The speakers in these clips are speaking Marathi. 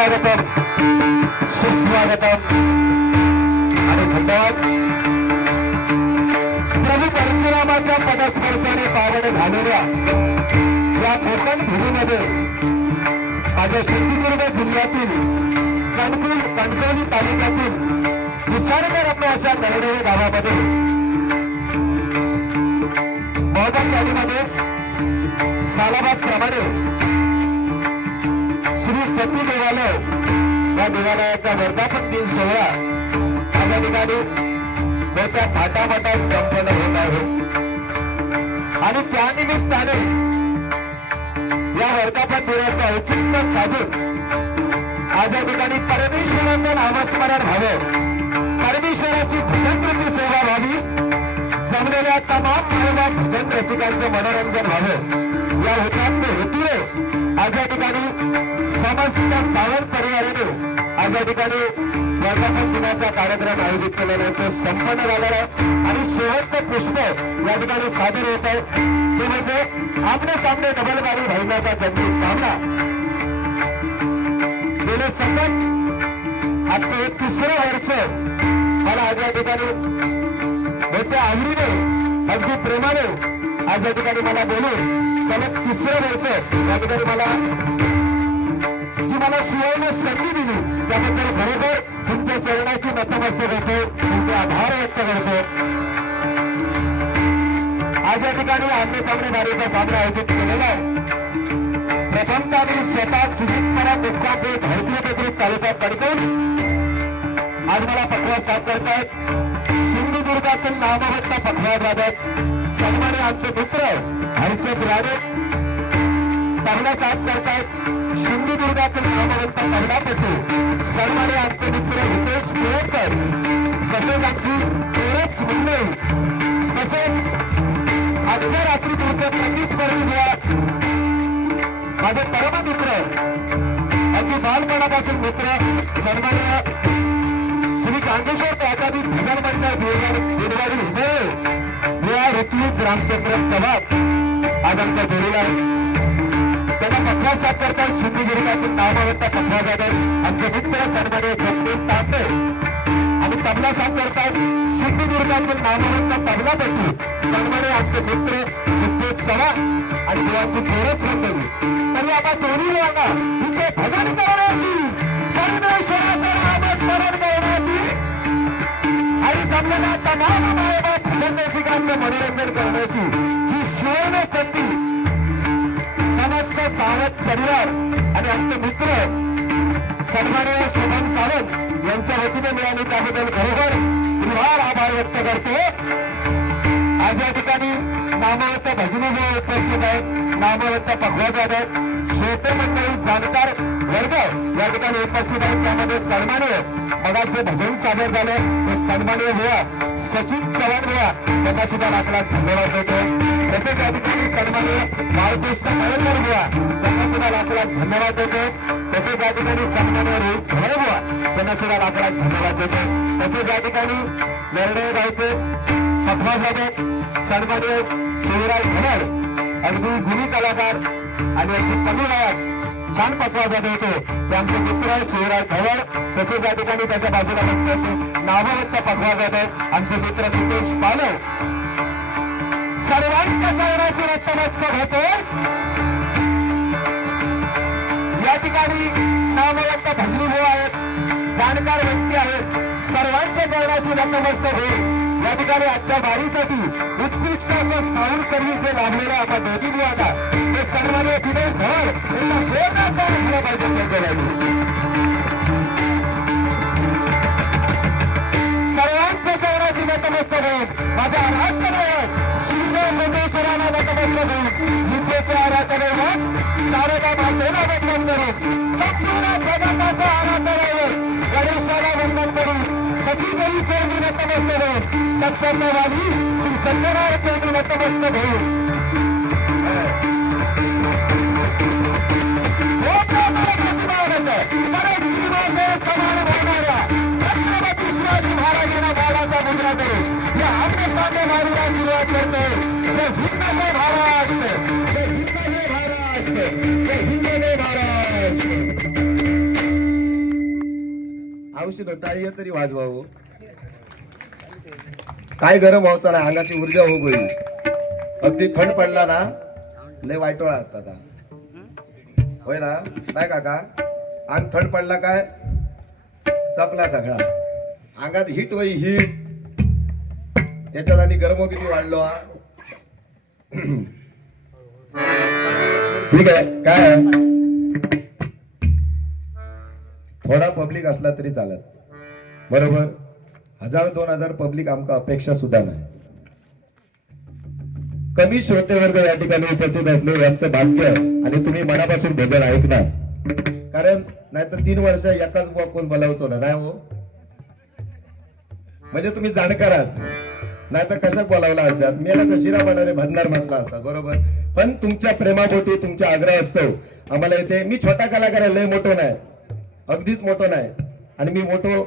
स्वागतम सुस्वागतम आणि धन्यवाद. प्रभू परशुरामाच्या पदस्पर्शाने पावन झालेल्या या कोकण भूमीमध्ये माझ्या सिंधुदुर्ग जिल्ह्यातील कणकवली तालुक्यातील विसर्ग अशा नरडेव गावामध्ये मोहम्मद गाडीमध्ये सालाबाद प्रमाणे श्री सती देवालय या देवालयाचा वर्धापन दिन सोहळा या ठिकाणी मोठ्या थाटामाटात संपन्न होत आहे. आणि त्यानिमित्ताने या वर्धापन दिनाचं औचित्य साधून आज या ठिकाणी परमेश्वराचं नामस्मरण व्हावं, परमेश्वराची भजनरूपी सेवा व्हावी, जमलेल्या तमाम भजन रसिकांचं मनोरंजन व्हावं या हुतात्म्य हेतूने आज या ठिकाणी समस्त सावंत परिवाराने आज या ठिकाणी वर्धापन दिनाचा कार्यक्रम आयोजित केलेला आहे. तो संपन्न झालेला आहे आणि शेवटचं पुष्प या ठिकाणी सादर होत आहे. ते म्हणजे आमने सामने डबलबारी भाईनाचा जंगी सामना. गेले सतत आजचं हे तिसरं वर्ष मला आज या ठिकाणी मोठ्या आवडीने अगदी प्रेमाने आज या ठिकाणी मला बोलून सलग तिसरं वर्ष या ठिकाणी मला सुवर्ण संधी दिली त्याबद्दल खरोखर तुमच्या चरणाची नतमस्तक होतो, तुमचे आभार व्यक्त करतो. आज या ठिकाणी आमने सामने बारीचा सामना आयोजित केलेला आहे. प्रथमतः मी स्वतः सुजितपरा मुक्कामपूर भारतीय बेदरूप तालुक्यात पडकून आज मला पखवाज साथ करतायत. सिंधुदुर्गातील नामवंत पखवाज वादक सन्मान्य आमचे मित्र हर्षद राणे तबला साथ करतायत. सिंधुदुर्गातील नामवंत तबलापटू सन्मान्य आमचे मित्र हितेश केळकर तसेच आमची तेरच मंडळी तसेच आजच्या रात्री प्रतिस्पर्धी माझे परममित्र अगदी बालपणापासून मित्र सन्मान्य श्री कांगेश्वर प्राचार्य भजन मंडळ बिरवाडी हृदय या ऋत्विक रामचंद्र चव्हाण आज आमच्या जोडीला आहे. त्यांना पखवाज साथ करतात सिंधुदुर्गातील नामवंत पखवाज वादक आमचे मित्र सन्मान्य जगदीप तांबे आणि तबला साथ करतात सिंधुदुर्गातील नामवंत तबलापटू सन्मान्य आमचे मित्र सिद्धेश चव्हाण आणि देवाची थोरच मंडळी. तरी आता दोन्ही लोकांना इथे भजन करण्याची परमेश्वराचं नामस्मरण करण्याची आणि जमलेल्या तमाम मायबाप भजन रसिकांचं मनोरंजन करण्याची जी सुवर्ण संधी समस्त सावंत परिवार आणि आमचे मित्र सन्माननीय शोभन सावंत यांच्या वतीने मिळाली त्याबद्दल खरोखर पुनर्वार आभार व्यक्त करतो. आज या ठिकाणी नामवंत भजनीभाऊ उपस्थित आहेत, नामवंत पखवाज वादक श्रोते मंडळी जाणकार वर्ग या ठिकाणी उपस्थित आहेत. त्यामध्ये सन्माननीय मगाचे भजन सादर झाले ते सन्माननीय भुवा सचिन चव्हाण भुवा त्यांना सुद्धा लाखला धन्यवाद देतो. तसेच या ठिकाणी सन्माननीय बाळकृष्ण मयेकर भुवा त्यांना सुद्धा लाखला धन्यवाद देतो. तसेच या ठिकाणी सन्माननीय रोहित भरे भुवा त्यांना सुद्धा लाखला धन्यवाद देतो. तसेच या ठिकाणी नरडेव गावचे पखवाज वादक सन्माननीय शिवराज भरड अगदी जुनी कलाकार आणि अगदी कमी वयात छान पखवाज वादक होते ते आमचे मित्र शिवराज भरड. तसेच या ठिकाणी त्याच्या बाजूला बसण्याचे नामवंत पखवाज वादक आमचे मित्र सुदेश पालव सर्वांच्या चरणाशी नतमस्तक होते. या ठिकाणी नामवंत भजनीभाऊ आहेत, जाणकार व्यक्ती आहेत, सर्वांच्या चरणाशी नतमस्तक होईल. या ठिकाणी आजच्या वारीसाठी उत्कृष्ट असं साऊंड सर्व्हिस जे लाभलेलं आता दोन्ही बुवांना ते सन्माननीय दिनेश भर यांना जोरदार टाळ्या दिल्या पाहिजे. सर्वांच्या चरणाशी नतमस्तक होईल. माझ्या आराधनावर श्रीदेव मोठेश्वराला नतमस्तक होईल. विद्येचे आराधनेवर शारदा मातेला वंदन करून संपूर्ण जगताचं आराधनावर गणेशाला वंदन करून सखी देवी चरणी नतमस्तक होईल. सत्संगवादी श्री सत्यनारायण चरणी नतमस्तक होईल. छत्रपती शिवाजी महाराजांना बाळाचा मुद्रा करून या आमने सामने वारीला सुरुवात करते. जय हिंद जय महाराष्ट्र, जय हिंद जय महाराष्ट्र, जय हिंद जय महाराष्ट्र. मावशी टाळी तरी वाजवावं. काय गरम व्हायचं ना, अंगाची ऊर्जा हो गई. अगदी थंड पडला ना लय वाईटोळा असतात हा. होय ना नाही काका? अंग थंड पडला काय सपला सगळा. अंगात हिट होई हिट. त्याच्यात आणि गरम किती वाढलो हा. ठीक आहे काय आहे? थोडा पब्लिक असला तरी चालत बरोबर. 1000-2000 पब्लिक आमका अपेक्षा सुद्धा नाही. कमी श्रोते वर्ग या ठिकाणी उपस्थित असले यांचं भाग्य. आणि तुम्ही मनापासून भजन ऐकणार. कारण नाहीतर 3 वर्ष एकाच बुवा कोण बोलावतो ना नाही हो. म्हणजे तुम्ही जाणकार आहात. नाहीतर कशा बोलावला असतात मेला तर शिरा बनारे भरणार म्हटला असतात बरोबर. पण तुमच्या प्रेमापोटी तुमच्या आग्रह असतो आम्हाला इथे. मी छोटा कलाकार आहे, लय मोठो नाही, अगदीच मोठो नाही. आणि मी मोठो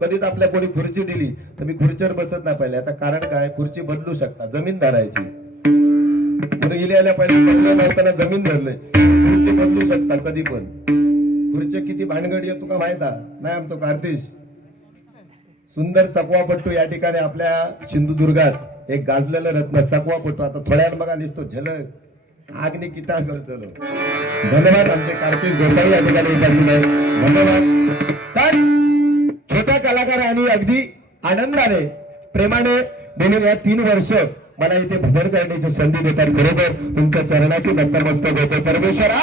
कधीच आपल्या कोणी खुर्ची दिली तर मी खुर्चीवर बसत नाही पहिले. आता कारण काय, खुर्ची बदलू शकता, जमीन धरायची. गेले आल्या पहिले बंगला नव्हताना जमीन धरलंय, खुर्ची बदलू शकता कधी पण. खुर्ची किती भानगडी आहे तुका माहित नाही. आमचं कार्तिश सुंदर चकवापट्टू या ठिकाणी आपल्या सिंधुदुर्गात एक गाजलेलं रत्न चकवापट्टू. आता थोड्यात बघा निसतो झलक आग्नी किटा करतो. धन्यवाद आमचे कार्तिक गोसाई या ठिकाणी उपस्थित आहे. धन्यवाद. तर छोट्या कलाकार आणि अगदी आनंदाने प्रेमाने बोलून या 3 वर्ष मला इथे भजन करण्याची संधी देतात. खरोखर तुमच्या चरणाची नतमस्तक होते. परमेश्वरा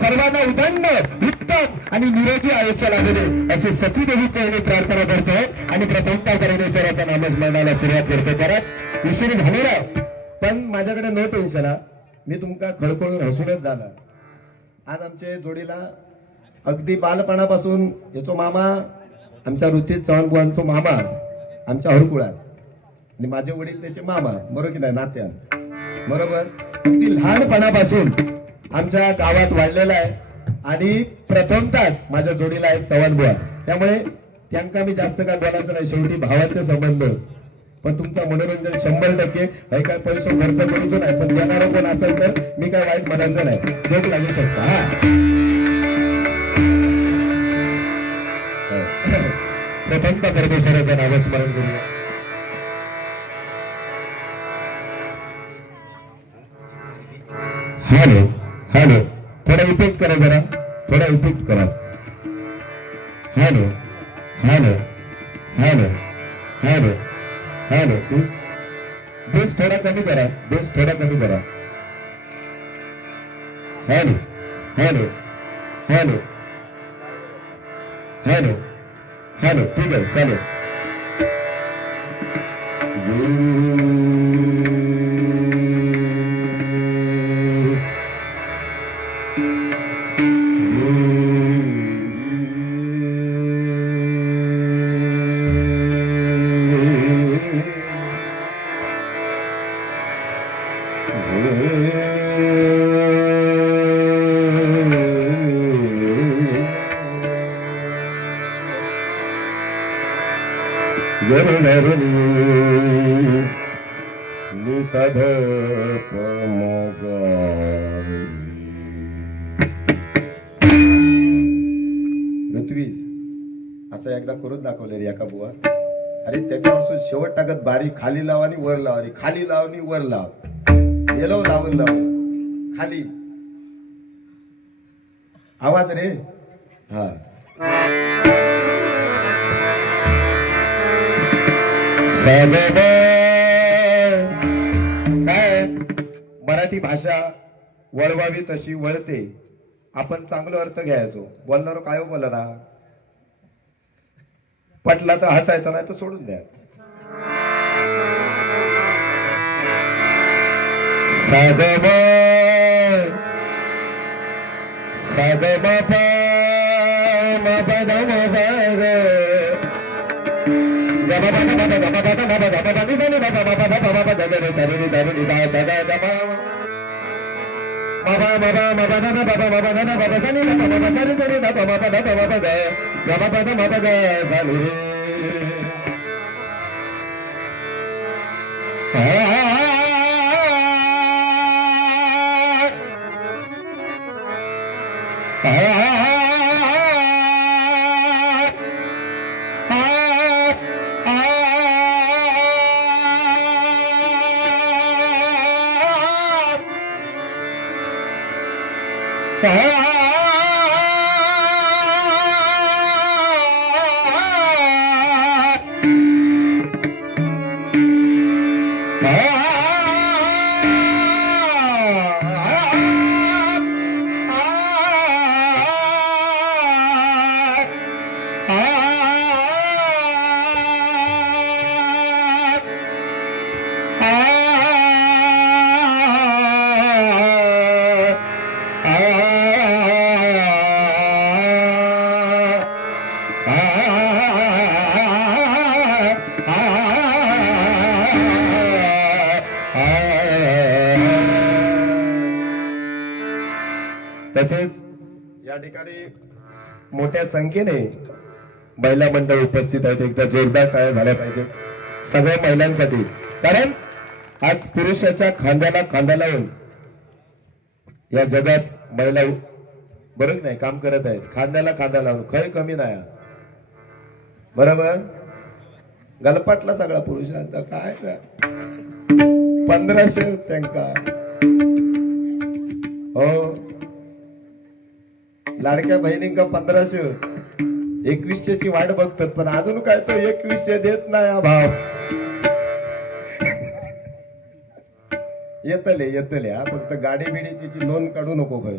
सर्वांना उदंड उत्तम आणि निरोगी आयुष्य लाभू दे अशी सती देवी चरणी प्रार्थना करतोय. आणि प्रथमतः परमेश्वराच्या नामस्मरणाला सुरुवात करतो. परत उशीर झालेला पण माझ्याकडे न टेन्शन. मी तुमका खळखळून हसूनच जाणार. आज आमच्या जोडीला अगदी बालपणापासून याचो मामा आमच्या ऋतिक चव्हाण बुवांचो मामा आमच्या हरकुळात आणि माझे वडील त्याचे मामा बरोबर की नाही नात्यात बरोबर. अगदी लहानपणापासून आमच्या गावात वाढलेला आहे. आणि प्रथमताच माझ्या जोडीला आहे चव्हाण बुवा. त्यामुळे त्यांना मी जास्त काय बोलायचं नाही. शेवटी भावाचे संबंध. पण तुमचं मनोरंजन 100% हे काय पैसे खर्च करूच नाही. पण देणारं कोण असेल तर मी काय वाईट म्हणायचं नाही. जोक लागू शकता हा. प्रथमतः परमेश्वराचं नामस्मरण करूया. हॅलो हॅलो थोडा इफेक्ट करा जरा. थोडा इफेक्ट करा. Hello hello hello hello hello. Base थोडा कमी करा. बेस थोडा कमी करा. Hello hello hello hello hello. ठीक आहे चालेल. निषध ऋत्विज असं एकदा करून दाखवले रे एका बुवा. अरे त्याच्यापासून शेवट टाकत बारी खाली लाव आणि वर लाव. अरे खाली लाव आणि वर लाव. गेलो लावून लाव खाली आवाज रे. हा काय मराठी भाषा वळवावी तशी वळते. आपण चांगला अर्थ घ्यायचो. बोलणारो काय बोलला पटला तर हसायचं नाही तर सोडून द्या. सागब सागब ठिकाणी मोठ्या संख्येने महिला मंडळ उपस्थित आहेत. एकदा जोरदार टाळ्या झाल्या पाहिजे सगळ्या महिलांसाठी, कारण आज पुरुषाच्या खांद्याला खांदा लावून या जगात महिला बरोबर नाही काम करत आहेत. खांद्याला खांदा लावून खय कमी नाही बरोबर. गलपाटला सगळा पुरुषांचा काय 1500 त्यांका हो लाडक्या बहिणींका 1500 2100ची वाट बघतात, पण अजून काय तो 2100 देत नाही हा भाव. येतले हा, फक्त गाडी बिडी तिची नोंद काढू नको खय.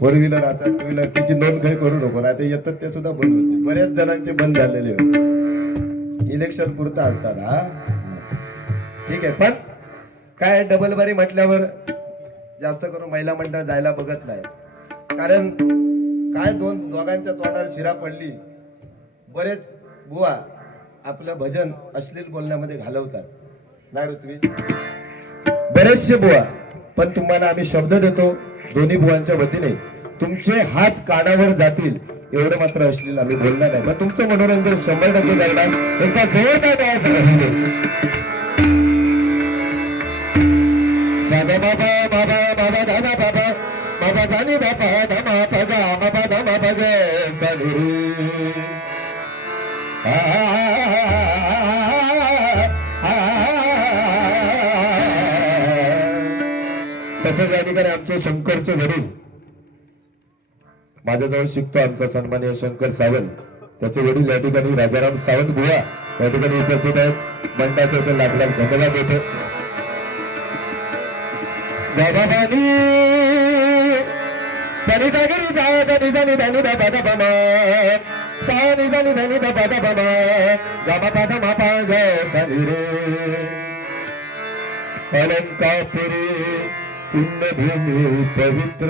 4 व्हीलर असा 2 व्हीलर तिची नोंद काही करू नको, नाही ते येतात ते सुद्धा बंद होते. बऱ्याच जणांचे बंद झालेले होते, इलेक्शन पुरता असतात हा. ठीक आहे, पण काय डबल बारी म्हटल्यावर जास्त करून महिला मंडळ जायला बघत नाही, कारण काय दोघांच्या तोंडावर शिरा पडली. बरेच बुवा आपलं भजन अश्लील बोलण्यामध्ये घालवतात नाही ऋत्विज, बरेचसे बुवा. पण तुम्हाला आम्ही शब्द देतो दोन्ही बुवांच्या वतीने, तुमचे हात कानावर जातील एवढं मात्र अश्लील आम्ही बोलणार नाही, पण तुमचं मनोरंजन 100% करणार. एकदा जोरदार टाळ्या सांगा. साधा बाबा बाबा बाबा दादा बाबा बाबा जानी बाबा धमा पगा बाबा धमा पग चालू तसंच या ठिकाणी आमचे शंकरचे वडील माझ्याजवळ शिकतो आमचा सन्माननीय शंकर सावंत, त्याचे वडील या ठिकाणी राजाराम सावंत बुवा या ठिकाणी उपस्थित आहेत. मंडळाचे इथे लाख लाख धन्यवाद देतो. गाबाबानी धनी जागिरी जा धनी जानी धनी दा बादा बमा सानी जानी धनी दा बादा बमा गाबा बादा मापा ग सानी रे अलंकापुरी पुण्यभूमी पवित्र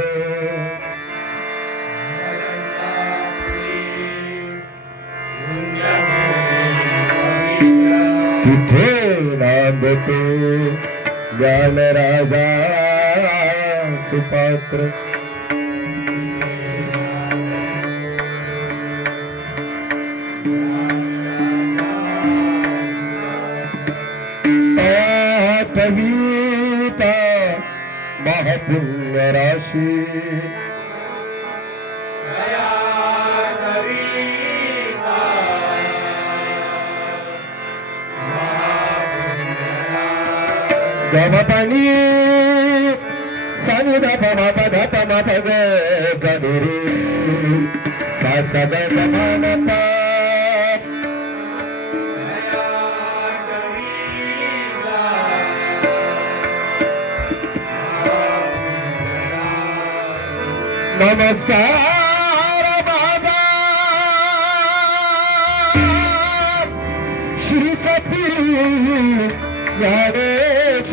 तिथे नांदतो ज्ञान राजा सुपात्र कविता महापुण्य राशी गमपानी सानी धा पमा पधा पमा पग गनुरू सा सब गमानता नमस्कार बाबा श्री सती ज्ञानेश्वराची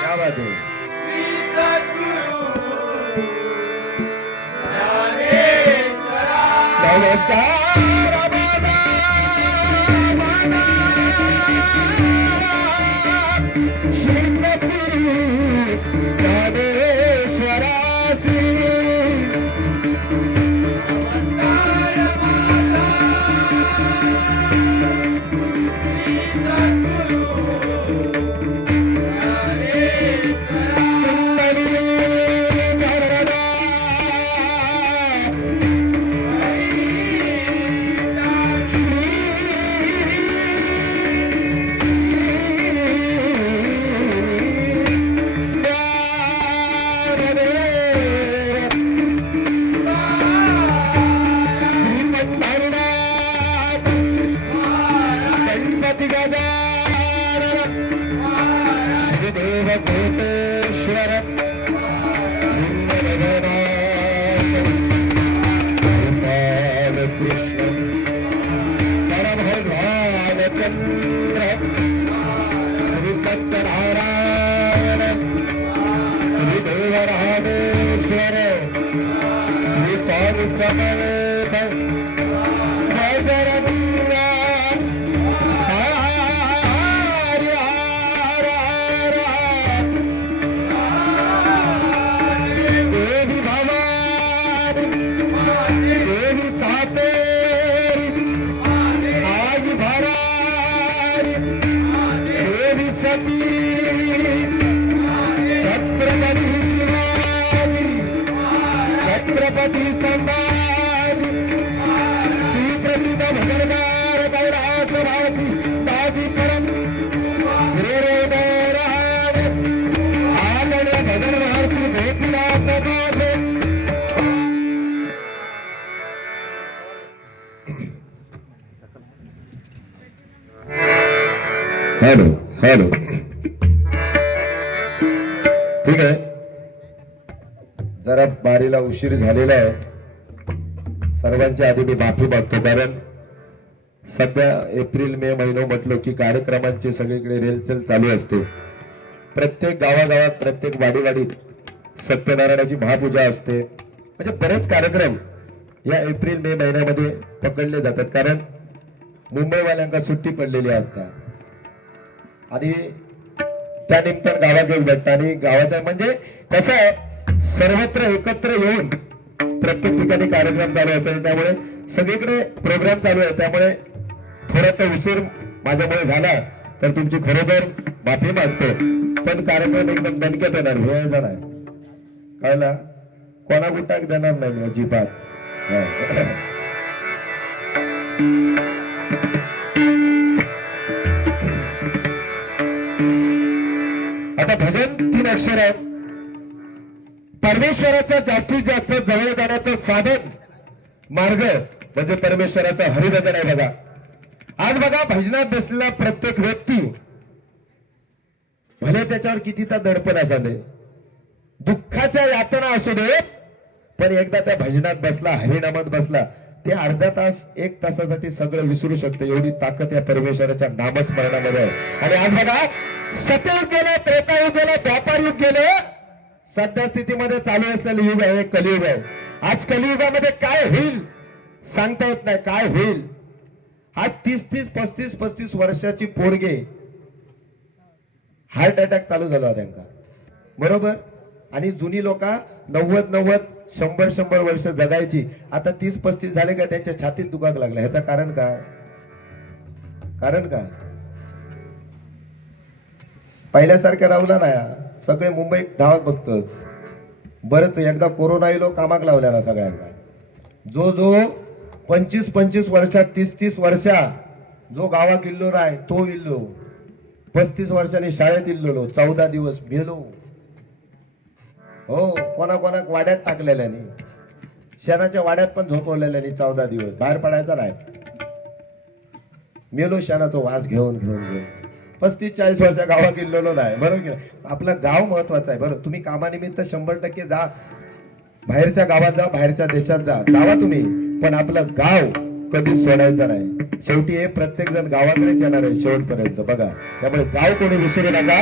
क्या बात है. नमस्कार बाबा श्री सती ज्ञानेश्वराची गणपती संभाजी श्री प्रसिद्ध भगवान कैलास वासी दाजी परम गुरुदेवराय आदरणीय भगवान श्री गोपीनाथ बाबा हॅलो हॅलो ठीक आहे जरा बारीला उशीर झालेला आहे सर्वांच्या आधी मी माफी मागतो कारण सध्या एप्रिल मे महिना म्हटलो की कार्यक्रमांची सगळीकडे रेलचेल चालू असते प्रत्येक गावागावात प्रत्येक वाडीवाडीत सत्यनारायणाची महापूजा असते म्हणजे बरेच कार्यक्रम या एप्रिल मे महिन्यामध्ये पकडले जातात कारण मुंबईवाल्यांना सुट्टी पडलेली असतात आणि त्या निमित्तानं गावात येऊन भेटतात आणि गावाच्या म्हणजे कसं आहे सर्वत्र एकत्र येऊन प्रत्येक ठिकाणी कार्यक्रम चालू होतो त्यामुळे सगळीकडे प्रोग्राम चालू आहे त्यामुळे थोडासा उशीर माझ्यामुळे झाला तर तुमची खरोखर माफी मागतो पण कार्यक्रम एकदम दणक्यात येणार हे येणार आहे कळला कोणा गुटाक देणार नाही अजिबात आता भजन 3 अक्षर आहेत परमेश्वराच्या जास्तीत जास्त जवळ जाण्याचं साधन मार्ग म्हणजे परमेश्वराचा हरिभजन आहे बघा आज बघा भजनात बसलेला प्रत्येक व्यक्ती भले त्याच्यावर कितीचा दडपण असावे दुःखाच्या यातना असू दे पण एकदा त्या भजनात बसला हरिनामात बसला ते अर्धा तास 1 तासासाठी सगळं विसरू शकते एवढी ताकद या परमेश्वराच्या नामस्मरणामध्ये आहे आणि आज बघा सतयुग गेलं त्रेतायुग गेलं द्वापार युग गेलं सध्या स्थितीमध्ये चालू असलेलं युग आहे कलियुग आहे आज कलियुगामध्ये काय होईल सांगता येत नाही काय होईल आज 30-35 वर्षाची पोरगे हार्ट अटॅक चालू झाला त्यांना बरोबर आणि जुनी लोक 90-100 वर्ष जगायची आता 30-35 झाले का त्यांच्या छातीत दुखाक लागला ह्याचं कारण काय पहिल्यासारखं राहुला नाही सगळे मुंबईत धावत बघतात बरंच एकदा कोरोना येलो कामाक लावल्या ना सगळ्यांना जो 25 वर्षात 30 वर्षा जो गावात इल्लो राय तो इल्लो 35 वर्षांनी शाळेत इल्लो 14 दिवस मेलो हो कोणाक वाड्यात टाकलेल्यानी शेणाच्या वाड्यात पण झोपवलेल्यानी 14 दिवस बाहेर पडायचा नाही मेलो शेणाचा वास घेऊन 35-40 वर्षा गावात गेलेलो नाही बरोबर आपलं गाव महत्वाचं आहे बरोबर तुम्ही कामानिमित्त 100% जा बाहेरच्या गावात जा बाहेरच्या देशात जावा तुम्ही पण आपलं गाव कधीच सोडायचं नाही शेवटी हे प्रत्येक जण गावाकडेच येणार आहे शेवटपर्यंत बघा त्यामुळे गाव कोणी विसरू नका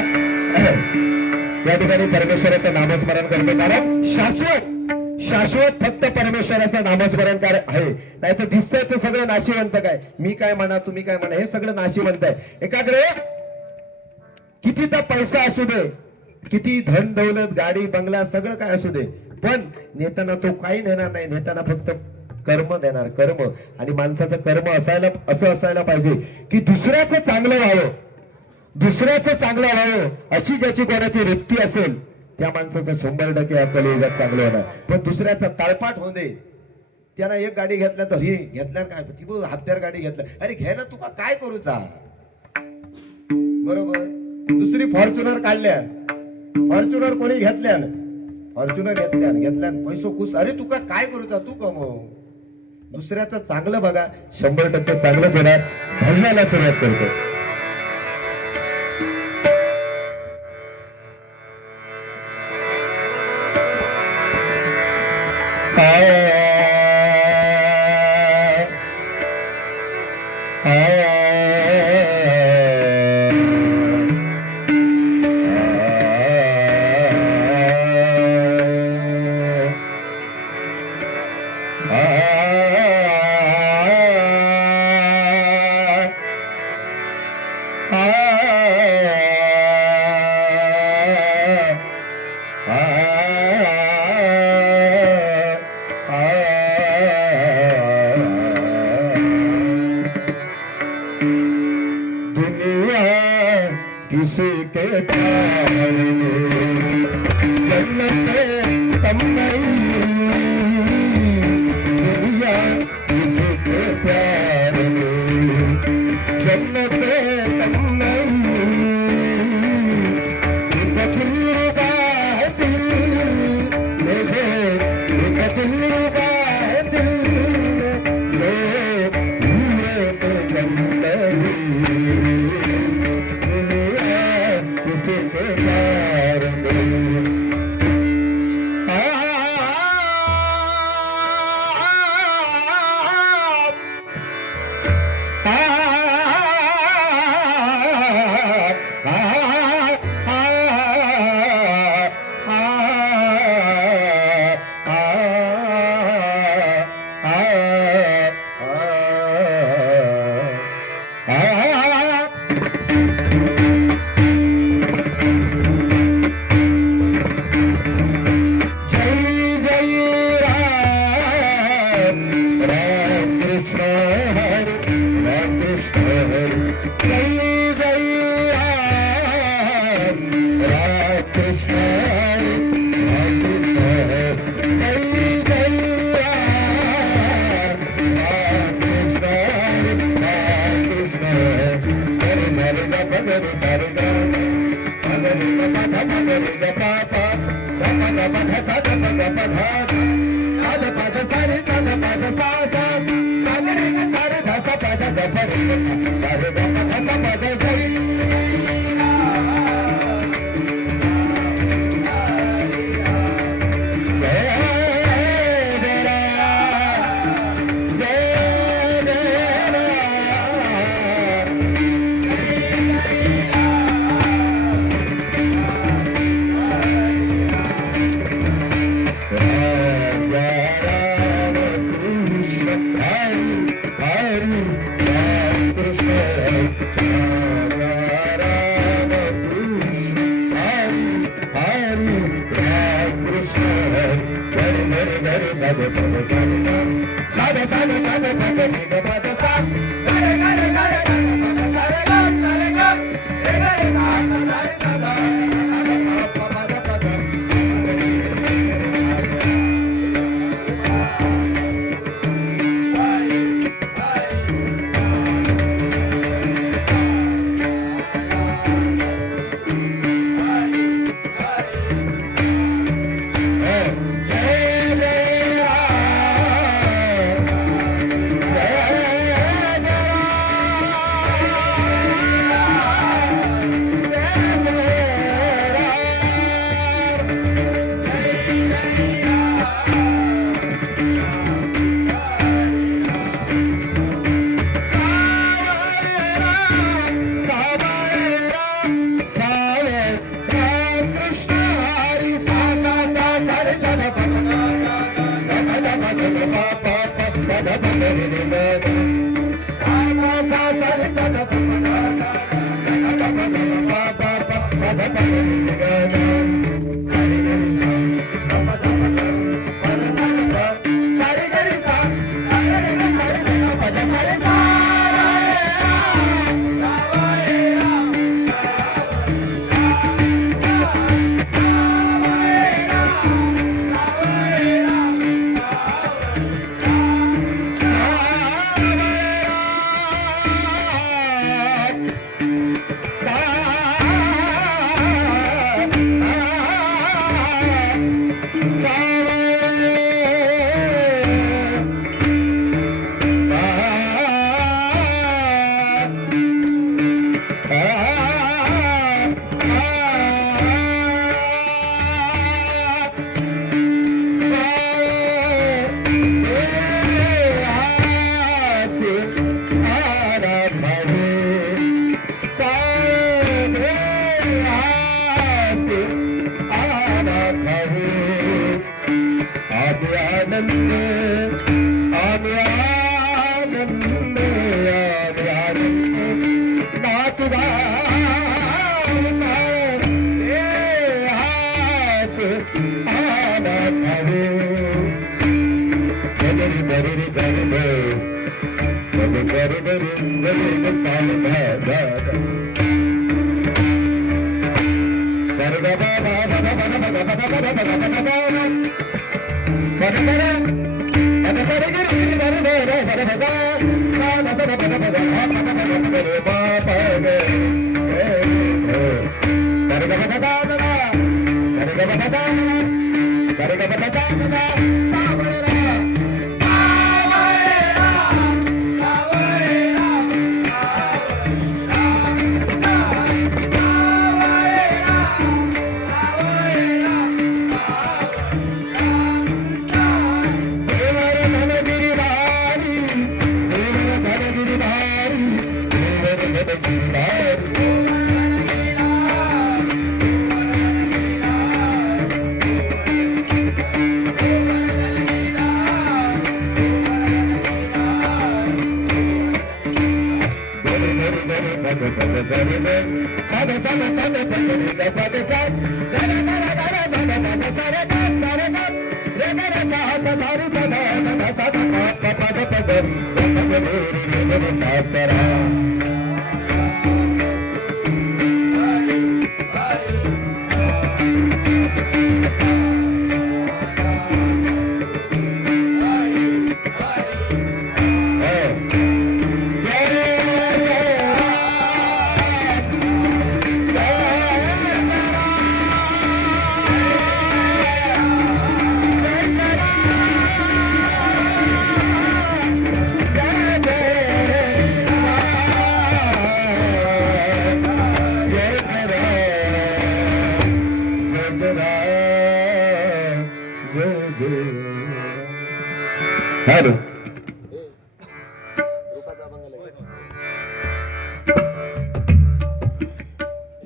या ठिकाणी परमेश्वराचं नामस्मरण करतो कारण शाश्वत फक्त परमेश्वराचं नामस्मरण आहे नाही तर दिसतंय तर सगळं नाशिवंत काय मी काय म्हणा तुम्ही काय म्हणा हे सगळं नाशिवंत आहे एकाकडे कितीचा पैसा असू दे किती धन दौलत गाडी बंगला सगळं काय असू दे पण नेताना तो काही नेणार नाही नेताना फक्त कर्म देणार कर्म आणि माणसाचं कर्म असं असायला पाहिजे की दुसऱ्याचं चांगलं व्हावं अशी ज्याची कोणाची वृत्ती असेल त्या माणसाचं 100% या कलियुगात चांगलं होणार पण दुसऱ्याचा ताळपाट होऊ दे त्याला एक गाडी घेतल्या तर हे घेतल्या काय ती हप्त्यावर गाडी घेतल्या अरे घे ना तुका काय करूचा बरोबर दुसरी फॉर्च्युनर काढल्या फॉर्च्युनर कोणी घेतल्या फॉर्च्युनर घेतल्या पैसो खुश अरे तुका काय करूचा तू कमव दुसऱ्याचं चांगलं बघा 100% चांगलं होणार भजनाला सुरुवात करतो किसी के जन्नत कम नहीं के प्यार को हॅलो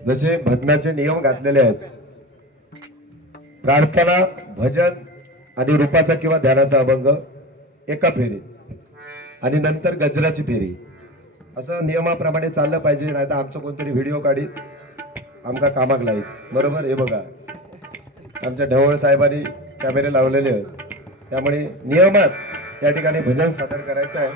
जसे भजनाचे नियम घातलेले आहेत प्रार्थना भजन आणि रूपाचा किंवा ध्यानाचा अभंग एका फेरीत आणि नंतर गजराची फेरी असं नियमाप्रमाणे चाललं पाहिजे नाही तर आमचं कोणतरी व्हिडिओ काढीत आमका कामाक लाईत बरोबर. हे बघा आमच्या ढवळ साहेबांनी कॅमेरे लावलेले आहेत त्यामुळे नियमात या ठिकाणी भजन सादर करायचं आहे.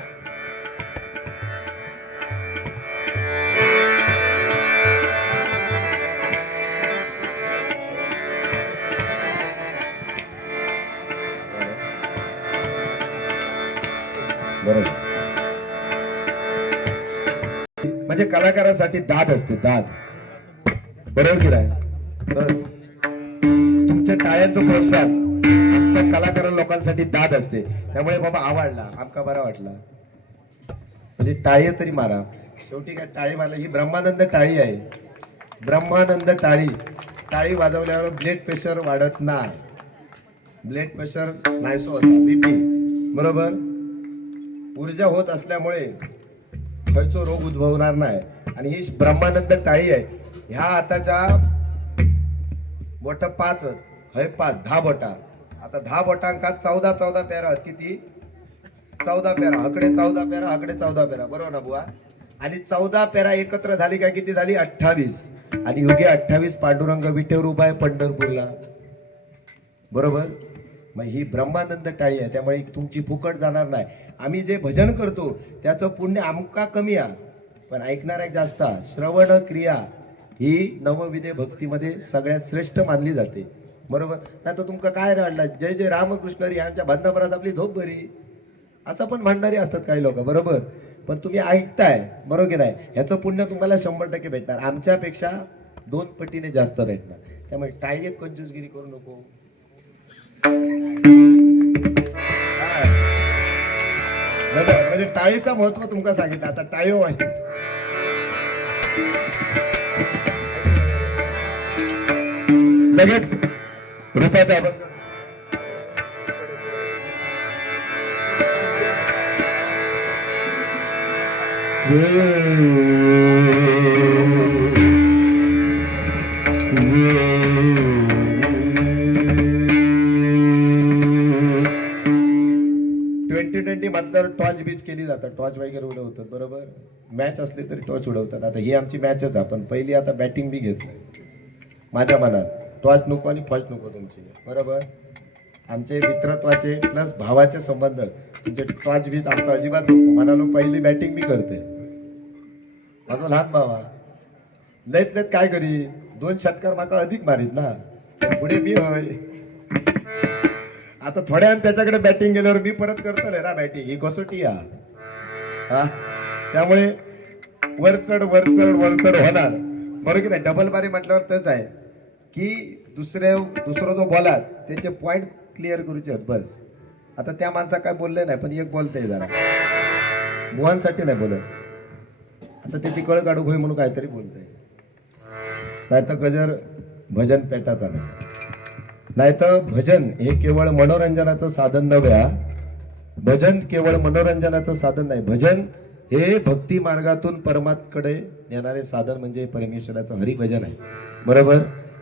बरोबर म्हणजे कलाकारासाठी दाद असते दाद बरोबर की नाही सर. तुमच्या टाळ्यांचं प्रोत्साहन आमच्या कलाकार लोकांसाठी दाद असते त्यामुळे बाबा आवडला आमका बरा वाटला म्हणजे टाळी तरी मारा. शेवटी काय टाळी मारला ही ब्रह्मानंद टाळी आहे. ब्रह्मानंद टाळी टाळी वाजवल्यावर ब्लड प्रेशर वाढत नाही. ब्लड प्रेशर नाहीसो होता बीपी बरोबर. ऊर्जा होत असल्यामुळे खयचो रोग उद्भवणार नाही. आणि ही ब्रह्मानंद टाळी आहे. ह्या आताच्या बोट 5 हय 5 10 बोटा आता 10 बोटांकात 14 पेरा किती 14 पेरा हकडे 14 पेरा हकडे 14 पेरा बरोबर ना बुवा. आणि 14 पेरा एकत्र झाली काय किती झाली 28 आणि युगे 28 पांडुरंग विठेवर उभा आहे पंढरपूरला बरोबर. मग ही ब्रह्मानंद टाळी आहे त्यामुळे तुमची फुकट जाणार नाही. आम्ही जे भजन करतो त्याचं पुण्य आमका कमी आहे पण ऐकणाऱ्या जास्त. श्रवण क्रिया ही नवविधे भक्तीमध्ये सगळ्यात श्रेष्ठ मानली जाते बरोबर. नाही तर तुमका काय राहिला जय जय रामकृष्ण यांच्या बंधापरात आपली झोप भरी असं पण म्हणणारी असतात काही लोक बरोबर. पण तुम्ही ऐकताय बरोबर की नाही ह्याचं पुण्य तुम्हाला 100% भेटणार. आमच्यापेक्षा 2 पटीने जास्त भेटणार. त्यामुळे टाळी एक कंजूसगिरी करू नको. म्हणजे टाळीचं महत्व तुमका सांगितलं आता टाळी आहे. लगेच रुपयाचा अभंग 2020 म्हटल्यावर टॉर्च बीच केली जातात. टॉर्च वगैरे उडवतात बरोबर. मॅच असली तरी टॉर्च उडवतात. आता ही आमची मॅचच आपण पहिली आता बॅटिंग बी घेतली माझ्या मनात. टॉर्च नको आणि फॉल्ट नको तुमची बरोबर. आमचे मित्रत्वाचे प्लस भावाचे संबंध म्हणजे टॉर्च बीच आमचा अजिबात नको. म्हणालो पहिली बॅटिंग बी करते माझा लहान भावा लयत लयत काय करी 2 षटकार माका अधिक मारीत ना पुढे मी होय. आता थोड्या त्याच्याकडे बॅटिंग गेल्यावर मी परत करतो ना बॅटिंग. ही कसोटी हा त्यामुळे वरचढ होणार बरोबर की नाही. डबल बारी म्हटल्यावर तेच आहे की दुसरा जो बॉलात त्याचे पॉइंट क्लिअर करूचे आहेत बस. आता त्या माणसा काय बोलले नाही पण एक बोलतंय जरा मोहनसाठी नाही बोलत. आता त्याची कळ काढू होई म्हणून काहीतरी बोलतंय. नाही तर गजर भजन पेटाचा नाही तर भजन हे केवळ मनोरंजनाचं साधन नव्हे. भजन केवळ मनोरंजनाचं साधन नाही. भजन हे भक्ती मार्गातून परमात्म्याकडे नेणारे साधन म्हणजे परमेश्वराचं हरिभजन आहे बरोबर.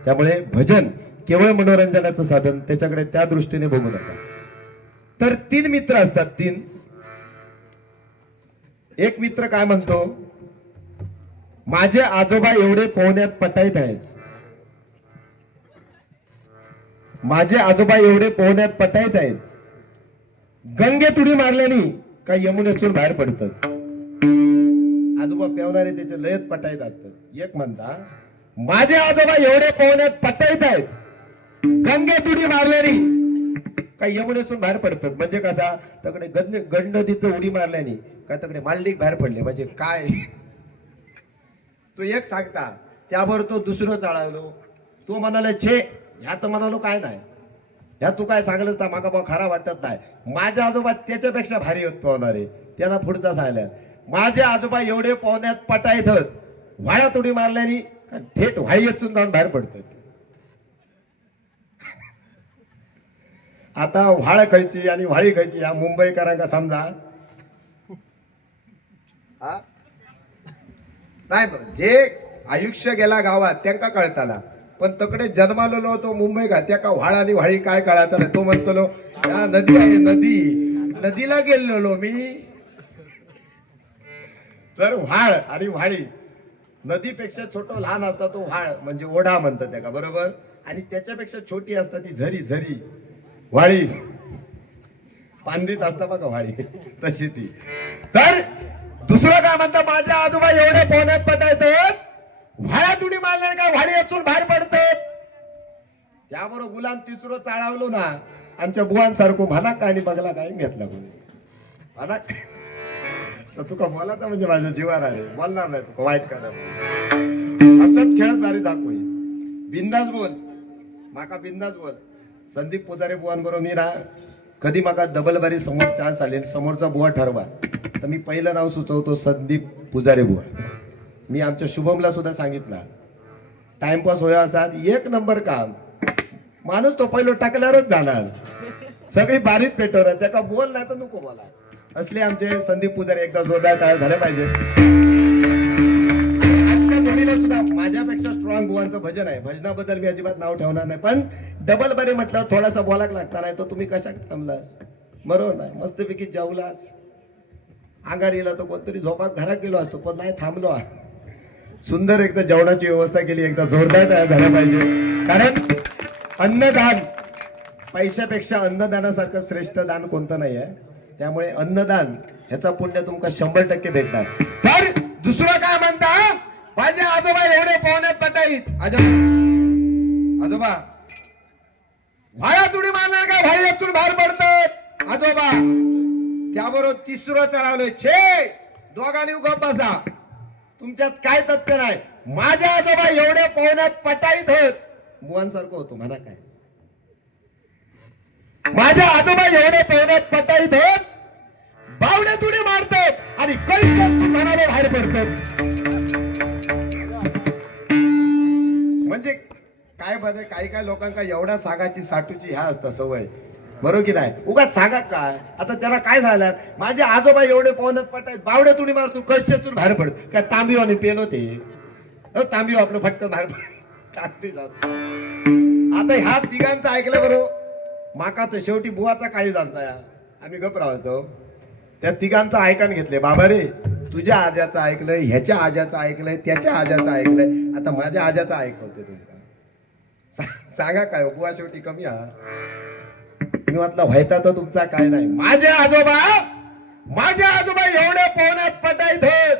त्यामुळे भजन केवळ मनोरंजनाचं साधन त्याच्याकडे त्या दृष्टीने बघू नका. तर 3 मित्र असतात 3. एक मित्र काय म्हणतो माझे आजोबा एवढे पोहण्यात पटाईत आहेत माझे आजोबा एवढे पोहण्यात पटाईत आहेत, गंगेत उडी मारल्याने काही यमुनेतून बाहेर पडतात. आजोबा पेवणारे त्याचे लयत पटाईत असतात. एक म्हणता माझे आजोबा एवढे पोहण्यात पटाईत आहेत, गंगेत उडी मारल्याने काही यमुनेतून बाहेर पडतात. म्हणजे कसा तकडे गंडदीचं उडी मारल्याने काय तकडे मालडीक बाहेर पडले. म्हणजे काय तो एक सांगता त्यावर तो दुसरं चाळवलो. तो म्हणाले छे ह्या तर म्हणालो काय नाही, ह्या तू काय सांगलंस तर मागा भाऊ खरा वाटत नाही. माझे आजोबा त्याच्यापेक्षा भारी होत पोहणारे. त्यांना पुढचा सांगल्या माझे आजोबा एवढे पोहण्यात पटाईत होत, व्हाळ्यात उडी मारल्याने थेट व्हाळी येचून जाऊन बाहेर पडतात. आता व्हाळ खायची आणि व्हाळी खायची ह्या मुंबईकरांका समजा हा नाही. जे आयुष्य गेला गावात त्यांना कळताना, पण तकडे जन्मालो तो मुंबई का त्या का व्हाळ आणि व्हाळी काय कळत नाही. तो म्हणतो या नदी आहे, नदीला गेलेलो मी. तर व्हाळ आणि व्हाळी नदीपेक्षा छोटो लहान असता तो व्हाळ म्हणजे ओढा म्हणतात त्या का बरोबर. आणि त्याच्यापेक्षा छोटी असता ती झरी व्हाळी. पांदीत असता बघा व्हाळी तशी ती. तर दुसरं काय म्हणतं माझ्या आजोबा एवढे पोहण्यात पटायत, व्हाळ्यात उडी मारल्या का व्हाळी अचून बाहेर पडतात. त्याबरोबर गुलाम तिसरं चाळवलो ना आमच्या बुवांसारखं म्हणा काय आणि बघला काय घेतला कोणी म्हणा. तर तुका बोलाता म्हणजे माझ्या जीवार आले बोलणार नाही तुका वाईट करा. असंच खेळत बारी दाखवू बिंदास बोल माका बिंदास बोल. संदीप पुजारी बुवांबरोबर मी ना कधी माका डबल बारी समोर चान्स आले समोरचा बुवा ठरवा तर मी पहिलं नाव सुचवतो संदीप पुजारी बुवा. मी आमच्या शुभमला सुद्धा सांगितला टाइमपास होया असा एक नंबर काम माणूस तो पहिलं टाकल्यावरच जाणार. सगळी बारीक पेटवणार त्याका बोल नाही तर नको बोला. असले आमचे संदीप पुजारी एकदा जोरदार टाळ झाले पाहिजे. सुद्धा माझ्यापेक्षा स्ट्रॉंग बुवांचं भजन आहे. भजनाबद्दल मी अजिबात नाव ठेवणार नाही, पण डबल बरे म्हटल्यावर थोडासा बोलाक लागता नाही तर तुम्ही कशा थांबलास बरोबर नाही. मस्तपैकी जेवलास अंगारीला तो कोणतरी झोपात घरात गेलो असतो पण नाही थांबलो. सुंदर एकदा जेवणाची व्यवस्था केली एकदा जोरदार तयार झाला पाहिजे. कारण अन्नदान पैशापेक्षा अन्नदानासारखं श्रेष्ठ दान कोणतं नाही आहे. त्यामुळे अन्नदान ह्याचा पुण्य तुमका 100% भेटणार. तर दुसरं काय म्हणता माझे आजोबा एवढे पोहण्यात पटाईत. आजोबा व्हाळ्यात उडी मारणार का व्हाळी यातून बाहेर पडतात. आजोबा त्याबरोबर तिसरं चढवलं छे दोघांनी उगप बसा तुमच्यात काय तथ्य नाही. माझे आजोबा एवढे पोहण्यात पटाईत होत बुवांसारखं होतो म्हणा काय. माझ्या आजोबा एवढे पोहण्यात पटाईत होत बावड्यात उडी मारतात आणि कळीत म्हणाले बाहेर पडतात. म्हणजे काय बदल काही लोकांना एवढ्या सागाची साठूची ह्या असता सवय बरोबर की नाही. उगाच सांगा काय आता त्याला काय झालं माझे आजोबा एवढे पोहण्यात पटाईत बावड्यात उडी मारतो कळशेतून बाहेर पडत काय तांबी आणि पेलो ते तांबी आपलं फटकन बाहेर पडते. आता ह्या तिघांचं ऐकलं बरोबर माका तर शेवटी बुवाचा काळी जाणता या आम्ही गप राहायचो. त्या तिघांचं ऐकान घेतले बाबा रे तुझ्या आज्याचं ऐकलंय ह्याच्या आज्याचं ऐकलंय त्याच्या आज्याचं ऐकलंय आता माझ्या आज्याचं ऐकवते तुमचा सांगा काय बुवा शेवटी कमी हा. मी म्हटलं व्हायता तर तुमचा काय नाही. माझे आजोबा एवढे पोहण्यात पटाईत होत.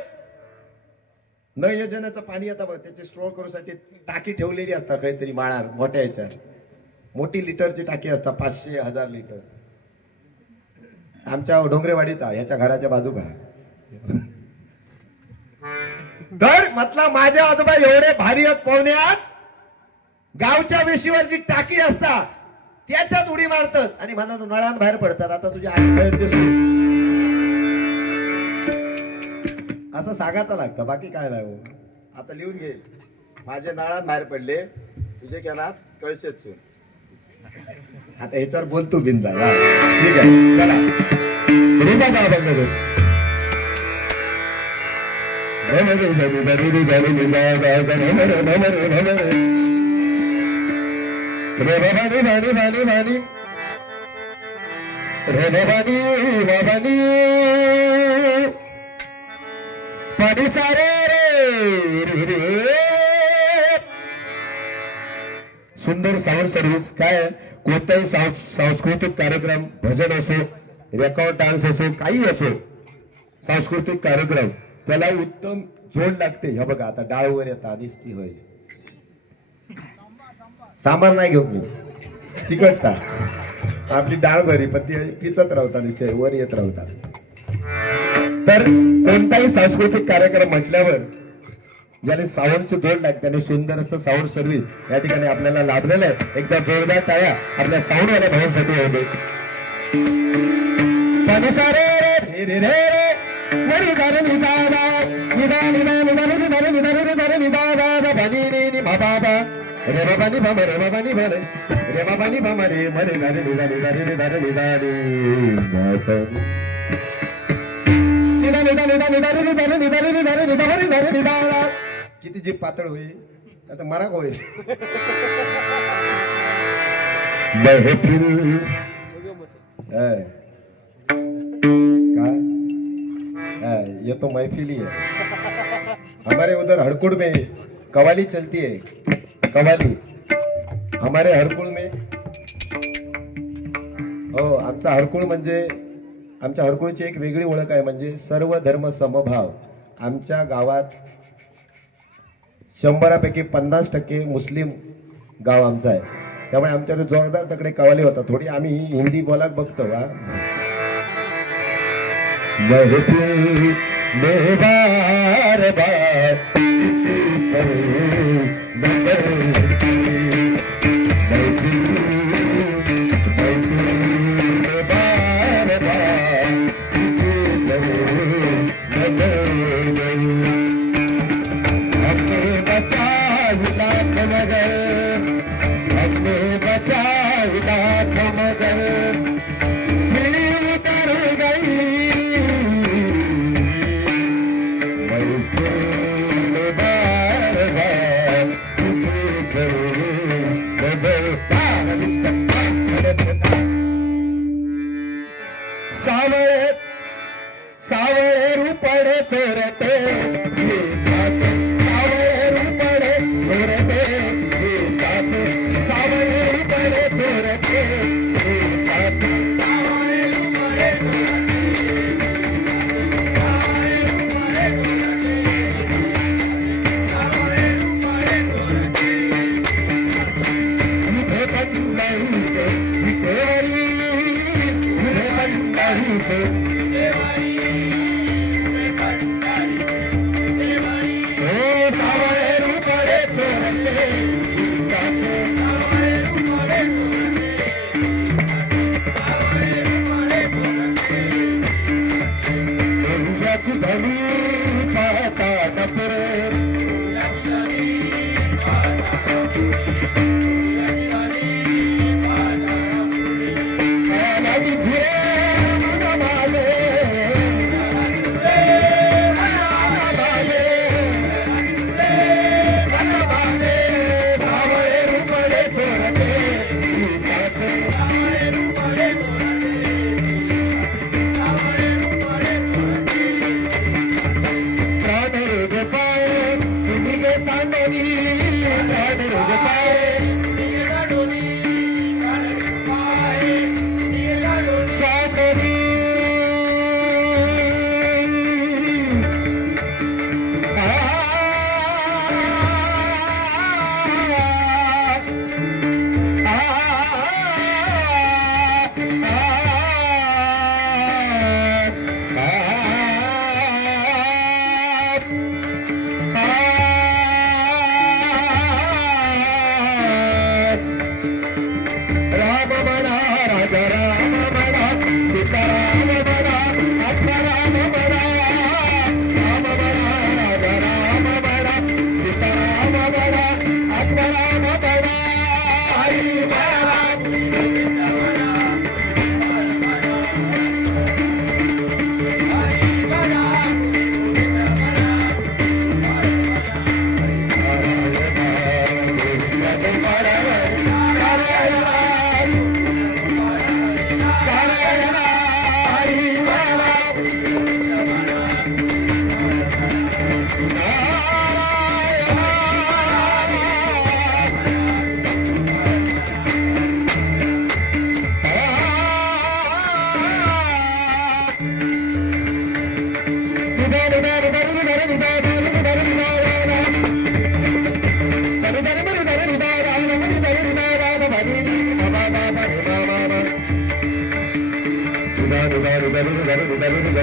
नळ योजनेचं पाणी आता बघ त्याचे स्टोर करूसाठी टाकी ठेवलेली असतात काहीतरी माळार मोठ्या ह्याच्या मोठी लिटरची टाकी असतात 500-1000 लिटर. आमच्या डोंगरेवाडीत ह्याच्या घराच्या बाजू का. तर म्हटलं माझ्या आजोबा एवढे भारी आहेत पोहण्यात गावच्या वेशीवरची टाकी असतात त्याच्यात उडी मारतात आणि म्हणा नळान बाहेर पडतात. आता तुझ्या असं सांगायचं लागतं बाकी काय नाही हो. आता लिहून घे माझे नळान बाहेर पडले तुझे केलात कळशेत चून. आता ह्याच्यावर बोलतो बिंदा ठीक आहे चला रुपा जा बघ. पाणी सारे सुंदर साऊंड सर्व्हिस. काय आहे, कोणताही सांस्कृतिक कार्यक्रम, भजन असो, रेकॉर्ड डान्स असो, काही असो, सांस्कृतिक कार्यक्रम त्याला उत्तम जोड लागते. हे बघा आता डाळ वर येतात आधीच ती होय. सांबार नाही घेऊ मी, तिखट आपली डाळ भरी पण ती पिचत राहतात नुसते वर येत राहतात. तर कोणताही सांस्कृतिक कार्यक्रम म्हटल्यावर ज्याने साऊंडची जोड लागते त्याने सुंदर असं साऊंड सर्व्हिस या ठिकाणी आपल्याला लाभलेलं आहे. एकदा जोरदार टाळ्या आपल्या साऊंडवाल्या भावांसाठी होऊ दे. रे बाबानी भाम रे बाबानी भरे रे बाबानी भाम रे मरे धारे निधारे धारे निधारे निधारे किती जीभ पातळ होईल आता मरा होईल. महफिल ये तो महफिल ही है. हमारे उधर हड़कुड़ में कवाली चलती है. कवाली हमारे हरकुळ में हो. आमचा हरकुळ म्हणजे आमच्या हरकुळची एक वेगळी ओळख आहे म्हणजे सर्व धर्म समभाव. आमच्या गावात 100पैकी 50% मुस्लिम गाव आमचं आहे. त्यामुळे आमच्याकडे जोरदार तकडे कवाली होता. थोडी आम्ही हिंदी बोलाक बघतो. महफिल में बार बार किसी पर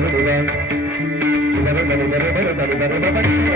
बरं झालं बरं झालं बरं झालं बरं झालं